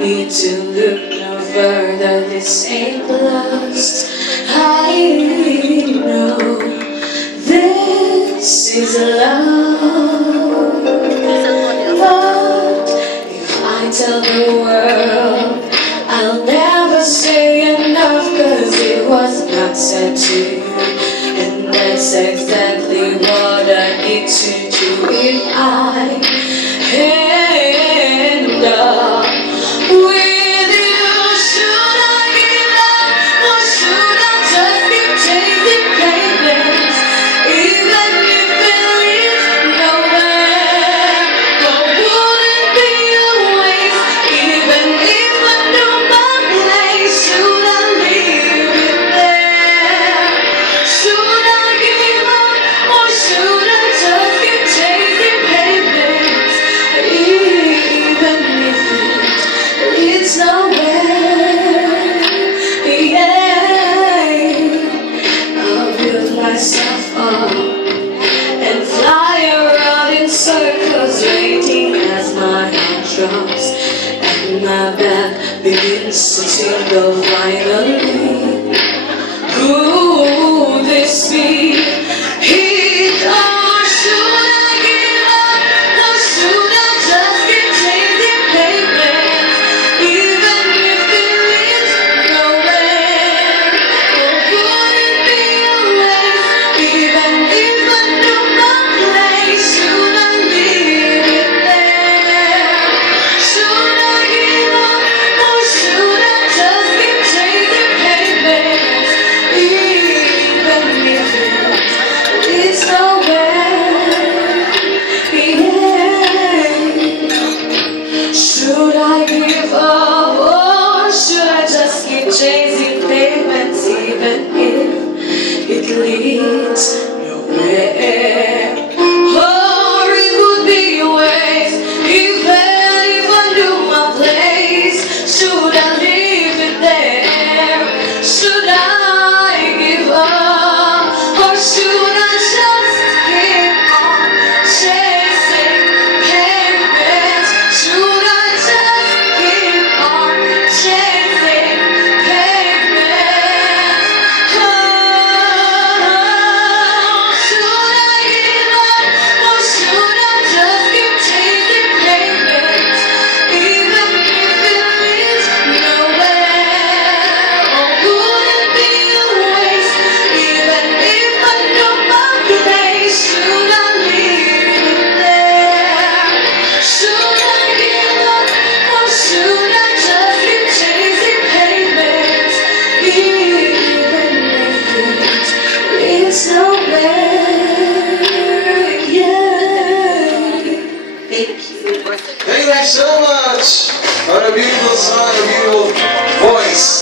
need to look no further, this ain't lost. I know this is love. But if I tell the world, I'll never say enough, 'cause it was not said to you, and that's exactly what I need to do. If I end up with you, should I give up, or should I just keep chasing pavements, even if it leads nowhere? But wouldn't be a waste, even if I know my place. Should I leave it there? Should I give up, or should I just keep chasing pavements, even if it leads nowhere? Yeah, I'll build myself up and fly around in circles, waiting as my heart drops and my back begins to tingle. Finally, could this be it? Or should I give up, or should I just keep chasing pavements, even if it leads nowhere? Or would it be a waste, even if I knew my place? Should I leave it there? Should I give up, or should I just keep chasing pavements, even if it leads nowhere? Yeah. Should I give up, or should I just keep chasing pavements, even if it leads nowhere? Or it would be a waste, even if I knew my place. Should I leave it there? Should I give up, or should I just keep on chasing pavements? Should I just keep on chasing pavements? Oh, should I give up, or should I just keep chasing pavements, even if it leads nowhere? Or would it be a waste, even if I know my place? Should I leave it there? Should I give up, or should I just keep chasing pavements, even if it leads nowhere? Yeah. Thank you. Thank you so much. What a beautiful song, a beautiful voice.